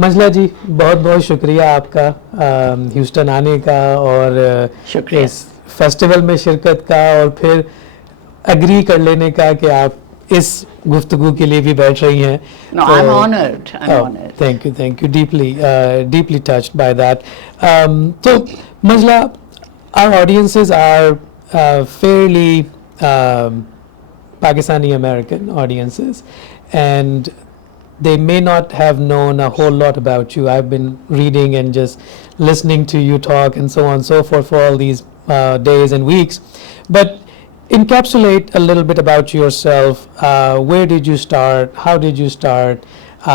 मंजला जी, बहुत बहुत शुक्रिया आपका ह्यूस्टन आने का और इस फेस्टिवल में शिरकत का, और फिर एग्री कर लेने का कि आप इस गुफ्तगू के लिए भी बैठ रही हैं. No, I'm honored. I'm honored. Thank you. Deeply touched by that. So, Manjula, our audiences are fairly Pakistani American audiences, and they may not have known a whole lot about you. I've been reading and just listening to you talk and so on and so forth for all these days and weeks. But encapsulate a little bit about yourself. Where did you start? How did you start?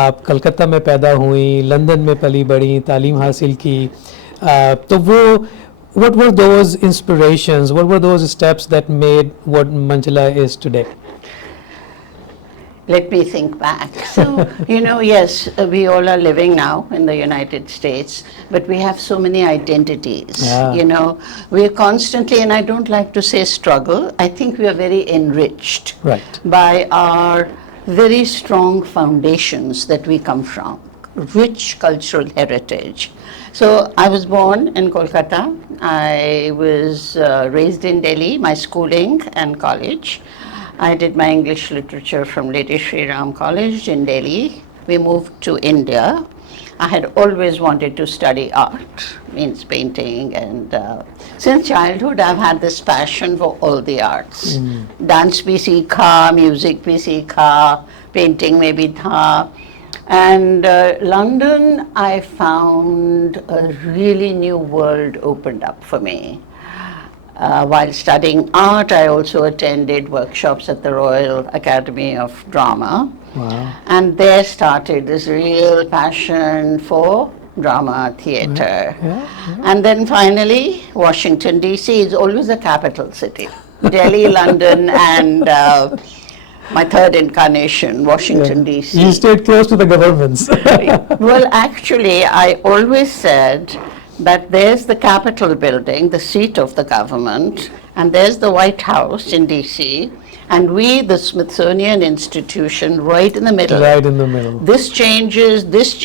आप कलकत्ता में पैदा हुई, London में पली बड़ी, तालीम हासिल की. तो वो, what were those inspirations? What were those steps that made what Manjula is today? Let me think back. So, yes, we all are living now in the United States, but we have so many identities. Yeah. We are constantly, and I don't like to say struggle, I think we are very enriched by our very strong foundations that we come from, rich cultural heritage. So I was born in Kolkata. I was raised in Delhi, my schooling and college. I did my English literature from Lady Shri Ram College in Delhi. We moved to India. I had always wanted to study art, means painting, and since childhood I've had this passion for all the arts. Dance bhi seekha, music bhi seekha, painting mein bhi tha. And London, I found a really new world opened up for me. While studying art, I also attended workshops at the Royal Academy of Drama. Wow. And there started this real passion for drama, theatre. And then finally, Washington, D.C. is always a capital city. Delhi, London, and my third incarnation, Washington, D.C. You stayed close to the governments. Well, actually, I always said that there's the Capitol building, the seat of the government, and there's the White House in D.C., and we, the Smithsonian Institution, right in the middle. Right in the middle. This changes, this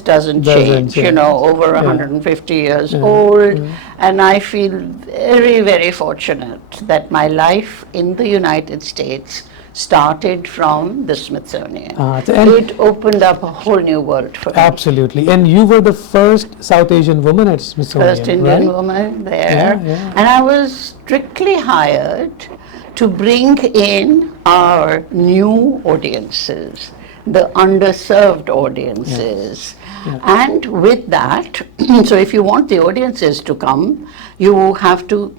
doesn't change. Over 150 years old, and I feel very, very fortunate that my life in the United States started from the Smithsonian. It opened up a whole new world for me. Absolutely. And you were the first South Asian woman at Smithsonian, First Indian woman there. And I was strictly hired to bring in our new audiences, the underserved audiences. And with that, so if you want the audiences to come, you have to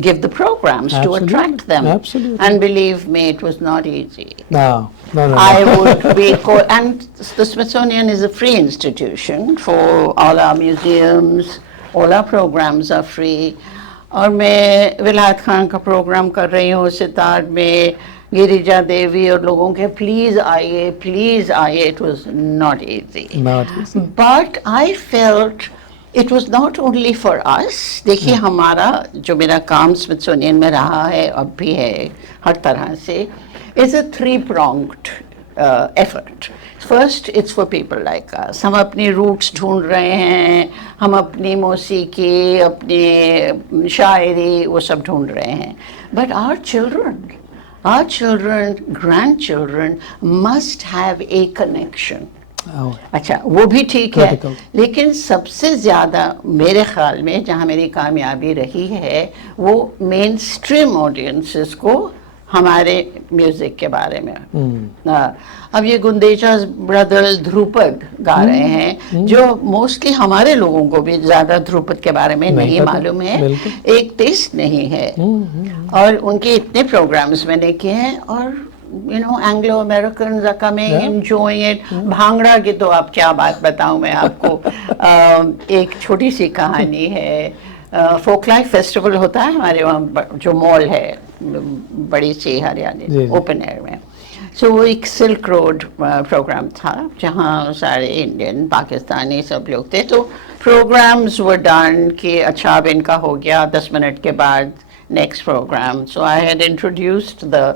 give the programs to attract them. Absolutely. And believe me, it was not easy. No. I would be and the Smithsonian is a free institution for all our museums, all our programs are free. और मैं विलायत खान का programme कर रही हूँ सितार में, गिरिजा देवी और लोगों के प्लीज आइए. It was not easy. But I felt it was not only for us. देखिए हमारा जो मेरा काम स्मिथसोनियन में रहा है अब भी है हर तरह से, it's a three-pronged effort. First, it's for people like us. हम अपनी roots ढूंढ रहे हैं, हम अपनी मौसीकी, अपनी शायरी वो सब ढूंढ रहे हैं. But our children, grandchildren must have a connection. अच्छा वो भी ठीक है, लेकिन सबसे ज़्यादा मेरे ख्याल में जहाँ मेरी कामयाबी रही है वो मेन स्ट्रीम ऑडियंसेस को हमारे म्यूज़िक के बारे में. अब ये गुंदेचा ब्रदर्स ध्रुपद गा रहे हैं जो मोस्टली हमारे लोगों को भी ज़्यादा ध्रुपद के बारे में नहीं मालूम है, एक टेस्ट नहीं है. और उनके इतने प्रोग्राम्स मैंने किए हैं और Anglo Americans are coming, enjoying it. Bhangra की तो आप क्या बात बताऊं मैं आपको. एक छोटी सी कहानी है. फोक लाइफ फेस्टिवल होता है हमारे वहाँ जो मॉल है बड़ी सी हरियाणा ओपन एयर में. सो वो एक सिल्क रोड प्रोग्राम था जहाँ सारे इंडियन पाकिस्तानी सब लोग थे. तो प्रोग्राम्स वर डन कि अच्छा अब इनका हो गया 10 मिनट के बाद next program. So I had introduced the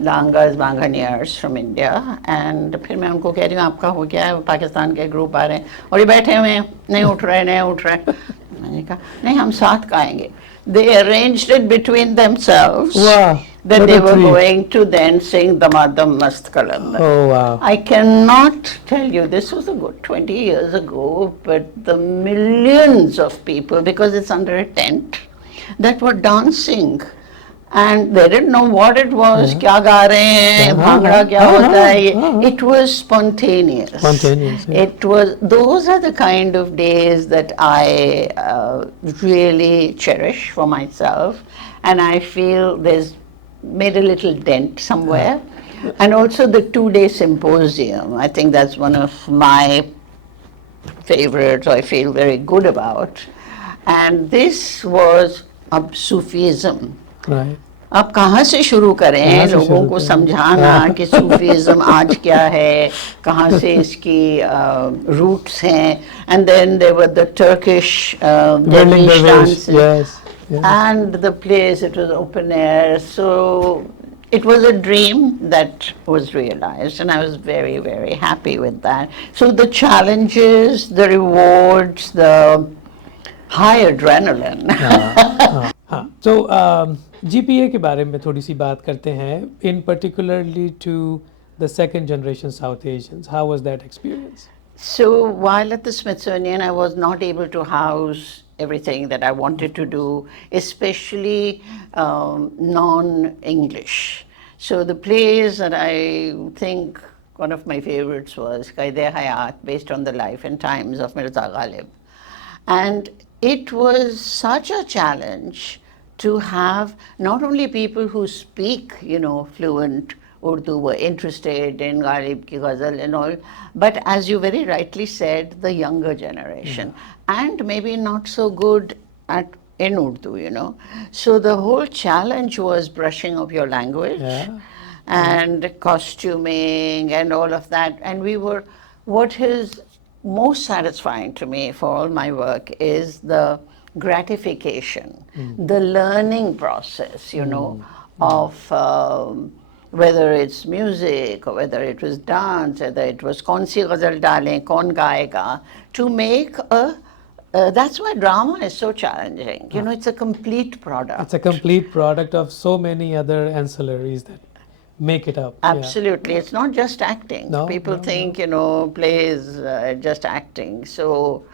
Langas, Banganiers from India. And फिर मैं उनको कह रही हूँ आपका हो गया है, पाकिस्तान के ग्रुप आ रहे हैं और ये बैठे हुए हैं, नहीं उठ रहे मैंने कहा नहीं हम साथ गाएंगे. They arranged it between themselves. Wow, that they were going to then sing Damadam Mast Kalandar. Oh wow. I cannot tell you, this was a good 20 years ago, but the millions of people, because it's under a tent, that were dancing. And they didn't know what it was, kya ga rahe hain, bhangra kya hota hai. It was spontaneous. Spontaneous. Yeah. It was, those are the kind of days that I really cherish for myself. And I feel there's made a little dent somewhere. And also the 2-day symposium. I think that's one of my favorites I feel very good about. And this was Sufism. Right. आप कहाँ से शुरू करें लोगों को समझाना कि Sufism आज क्या है, कहाँ से इसकी roots हैं, and then there were the Turkish Dervish dances. Yes. And the place, it was open air, so it was a dream that was realized, and I was very, very happy with that. So the challenges, the rewards, the high adrenaline. हाँ, so GPA के बारे में थोड़ी सी बात करते हैं, in particularly to the second generation South Asians. How was that experience? So while at the Smithsonian, I was not able to house everything that I wanted to do, especially non-English. So the plays that I think one of my favorites was Qaid-e-Hayat, based on the life and times of Mirza Ghalib. And it was such a challenge to have not only people who speak, fluent Urdu were interested in Ghalib ki ghazal and all, but as you very rightly said, the younger generation, and maybe not so good in Urdu, So the whole challenge was brushing up your language and costuming and all of that. And what is most satisfying to me for all my work is the gratification, the learning process, of whether it's music or whether it was dance, whether it was kaun si ghazal dalein, kaun gaega, to make that's why drama is so challenging. It's a complete product. It's a complete product of so many other ancillaries that make it up. Absolutely. It's not just acting. No, People think, plays just acting. So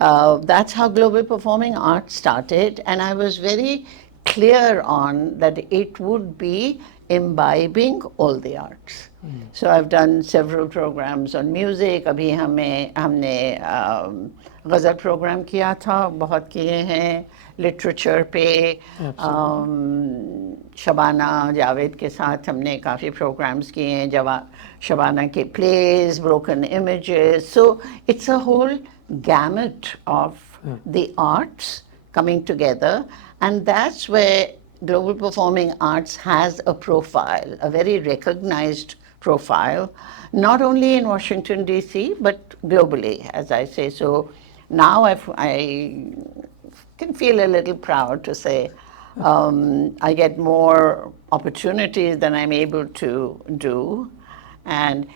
that's how global performing arts started. And I was very clear on that it would be imbibing all the arts. So I've done several programs on music. अभी हमने ग़ज़ल program किया था, बहुत किए हैं. Literature पे शबाना जावेद के साथ हमने काफ़ी programs किए हैं. शबाना के plays, broken images. So it's a whole gamut of the arts coming together, and that's where global performing arts has a profile, a very recognized profile, not only in Washington, D.C., but globally, as I say. So now I can feel a little proud to say I get more opportunities than I'm able to do. And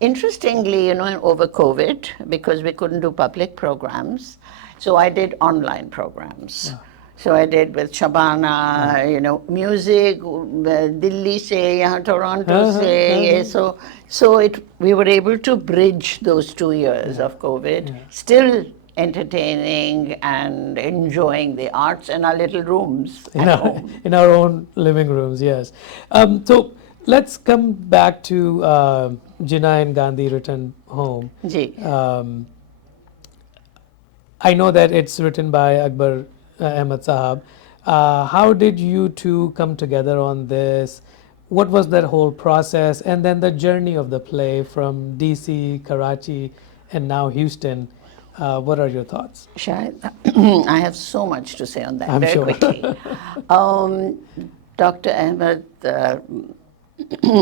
interestingly, over COVID, because we couldn't do public programs, so I did online programs. So I did with Shabana, music, Delhi se, yahan Toronto se. So we were able to bridge those 2 years of COVID, still entertaining and enjoying the arts in our little rooms at home. In our own living rooms, yes. So let's come back to Jinnah and Gandhi Return Home. I know that it's written by Akbar Ahmed Sahab. How did you two come together on this? What was that whole process? And then the journey of the play from DC, Karachi, and now Houston. What are your thoughts? Shahid, I have so much to say on that. I'm very sure. Quickly. Dr. Ahmed,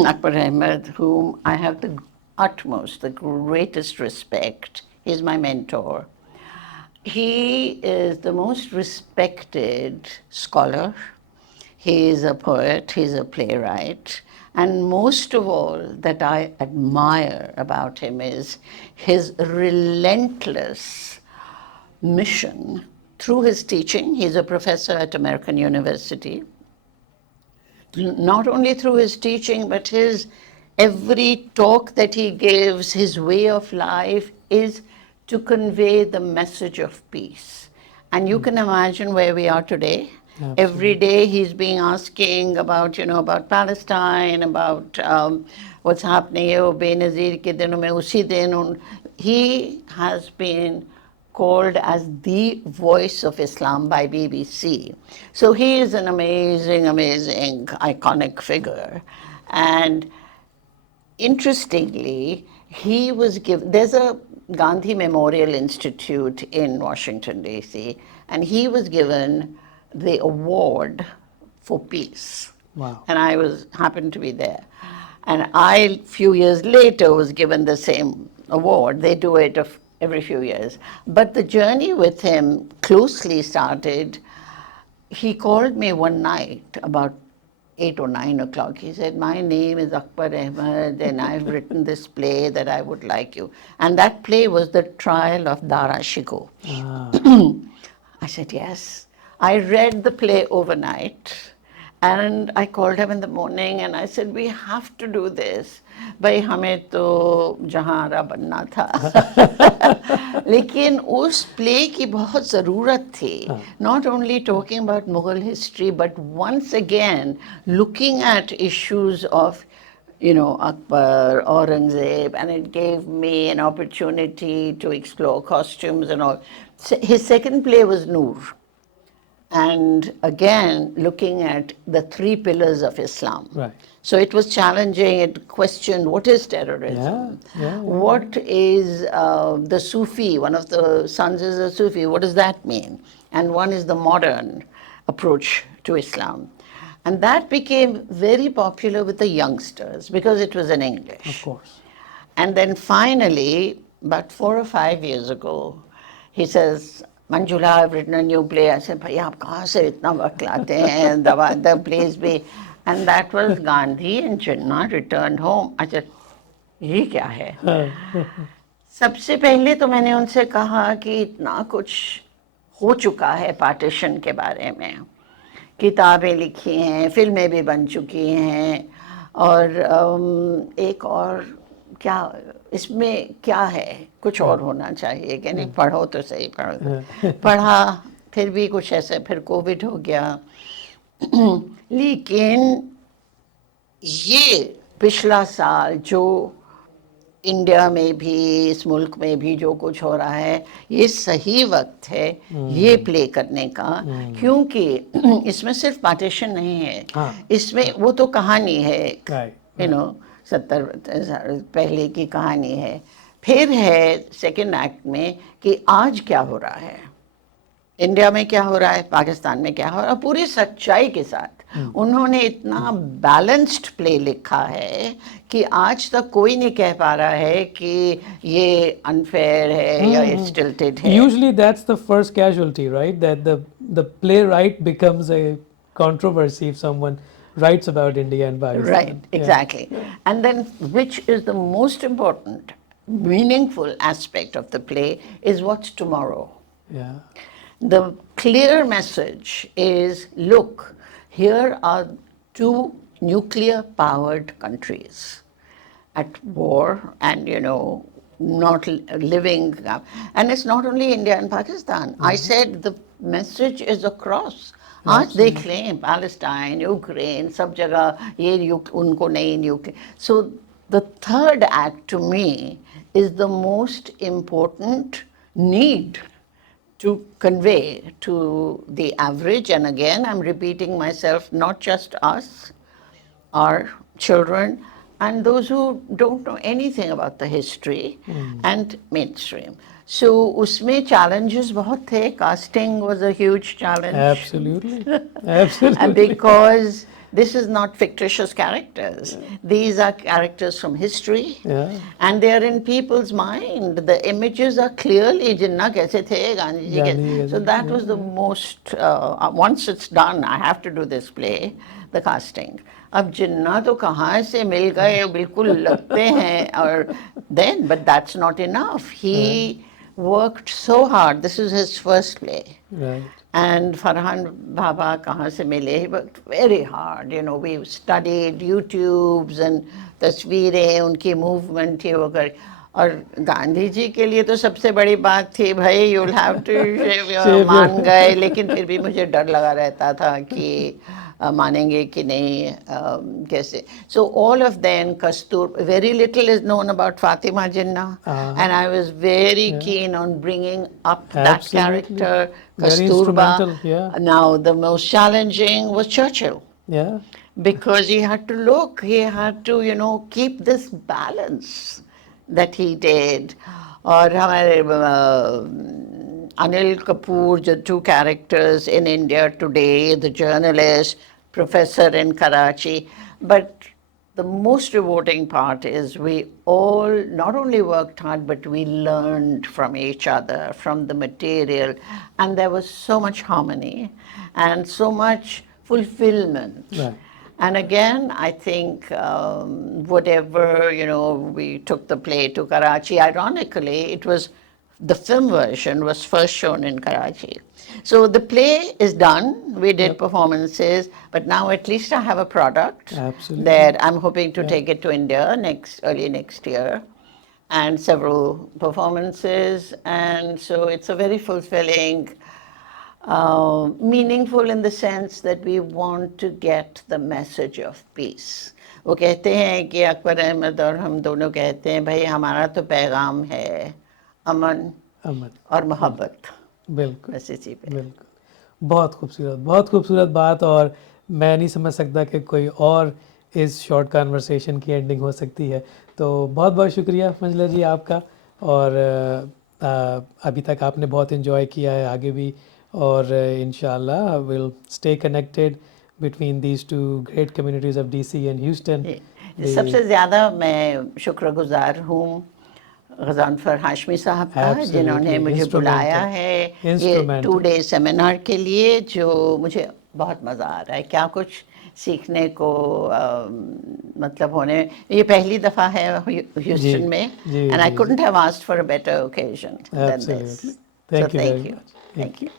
Akbar Ahmed, whom I have the utmost, the greatest respect, is my mentor. He is the most respected scholar. He is a poet, he's a playwright, and most of all that I admire about him is his relentless mission through his teaching. He's a professor at American University. Not only through his teaching, but his every talk that he gives, his way of life is to convey the message of peace. And you can imagine where we are today. Absolutely. Every day he's being asking about, about Palestine, about what's happening here, Benazir ke dino mein usi din. He has been called as the voice of Islam by BBC. So he is an amazing, amazing, iconic figure. And interestingly, he was given, there's a Gandhi Memorial Institute in Washington, D.C., and he was given the award for peace. Wow. And I happened to be there. And I, few years later, was given the same award. They do it every few years. But the journey with him closely started. He called me one night about 8 or 9 o'clock. He said, my name is Akbar Ahmed and I've written this play that I would like you. And that play was The Trial of Dara Shikoh. I said, yes. I read the play overnight and I called him in the morning and I said, we have to do this. भाई हमें तो जहारा बनना था लेकिन उस play की बहुत ज़रूरत थी. Not only talking about Mughal history, but once again looking at issues of Akbar, Aurangzeb, and it gave me an opportunity to explore costumes and all. His second play was Noor. And again, looking at the 3 pillars of Islam. Right. So it was challenging, it questioned what is terrorism? What is the Sufi, one of the sons is a Sufi, what does that mean? And one is the modern approach to Islam. And that became very popular with the youngsters because it was in English. Of course. And then finally, about 4 or 5 years ago, he says, Manjula, I've written a new play. I said, Bhaiya, aap kahan se itna waqt laate hain? The plays bhi. And that was Gandhi and Jinnah returned home. I said, ये क्या है? सबसे पहले तो मैंने उनसे कहा कि इतना कुछ हो चुका है पार्टीशन के बारे में. किताबें लिखी हैं, फिल्में भी बन चुकी हैं और एक और क्या इसमें क्या है, कुछ और होना चाहिए कि नहीं, पढ़ो तो सही पढ़ा, फिर भी कुछ ऐसे, फिर कोविड हो गया. लेकिन ये पिछला साल जो इंडिया में भी, इस मुल्क में भी जो कुछ हो रहा है, ये सही वक्त है ये प्ले करने का, क्योंकि इसमें सिर्फ पार्टीशन नहीं है, इसमें वो तो कहानी है, 70 पहले की कहानी है. फिर है सेकंड एक्ट में कि आज क्या हो रहा है, इंडिया में क्या हो रहा है, पाकिस्तान में क्या हो रहा है, पूरी सच्चाई के साथ उन्होंने इतना बैलेंस्ड प्ले लिखा है कि आज तक कोई नहीं कह पा रहा है कि ये अनफेयर है या स्टिल्टेड है. Usually that's the first casualty, right? That the playwright becomes a controversy if someone writes about India and Pakistan. Right, exactly. And then which is the most important, meaningful aspect of the play is what's tomorrow. Yeah. The clear message is, look, here are 2 nuclear-powered countries at war and, not living. And it's not only India and Pakistan. I said the message is across. आज देख लें Palestine, Ukraine, सब जगह ये उनको नहीं nuclear. So the third act to me is the most important need to convey to the average, and again I'm repeating myself, not just us, our children and those who don't know anything about the history and mainstream. So उसमें challenges बहुत थे. Casting was a huge challenge. Absolutely. Absolutely. And because this is not fictitious characters. These are characters from history, and they are in people's mind. The images are clearly Jinnah kaise the, Gandhi ji kaise. So that was the most, once it's done, I have to do this play, the casting. अब जिन्ना तो कहाँ से मिल गए, बिल्कुल लगते हैं, और then, but that's not enough. He worked so hard. This is his first play. Right. And Farhan Baba kahan se mile, he worked very hard. You know, we studied YouTubes and tasveerein, unki movement ye wo kar. और गांधी जी के लिए तो सबसे बड़ी बात थी, भाई you'll have to shave your, मान गए, लेकिन फिर भी मुझे डर लगा रहता था कि मानेंगे कि नहीं, कैसे. So all of them, very little is known about Fatima Jinnah, and I was very keen on bringing up that character, Kasturba. Now the most challenging was Churchill. Yeah. Because he had to look, he had to, you know, keep this balance that he did. Or हमारे Anil Kapoor, the two characters in India today, the journalist, professor in Karachi. But the most rewarding part is we all not only worked hard, but we learned from each other, from the material, and there was so much harmony and so much fulfillment. Right. And again, I think whatever, you know, we took the play to Karachi, ironically, it was, the film version was first shown in Karachi. So the play is done, we did performances, but now at least I have a product. Absolutely. That I'm hoping to take it to India early next year, and several performances, and so it's a very fulfilling, meaningful in the sense that we want to get the message of peace. वो कहते हैं कि अकबर अहमद और हम दोनों कहते हैं, भाई हमारा तो पैगाम है अमन और मोहब्बत. बिल्कुल, ऐसी चीज़ है. बिल्कुल. बहुत खूबसूरत बात, और मैं नहीं समझ सकता कि कोई और इस शॉर्ट कन्वर्सेशन की एंडिंग हो सकती है. तो बहुत बहुत शुक्रिया मंजुला जी आपका, और अभी तक आपने बहुत इन्जॉय किया है, आगे भी, और इंशाल्लाह will stay connected between these two great communities of DC and Houston. सबसे ज़्यादा मैं शुक्रगुजार हूँ गज़नफ़र हाशमी साहब का, जिन्होंने मुझे बुलाया है ये 2-day सेमिनार के लिए, जो मुझे बहुत मज़ा आ रहा है. क्या कुछ सीखने को मतलब होने, ये पहली दफ़ा है ह्यूस्टन में, and I couldn't have asked for a better occasion than this. Thank you very much. Thank you.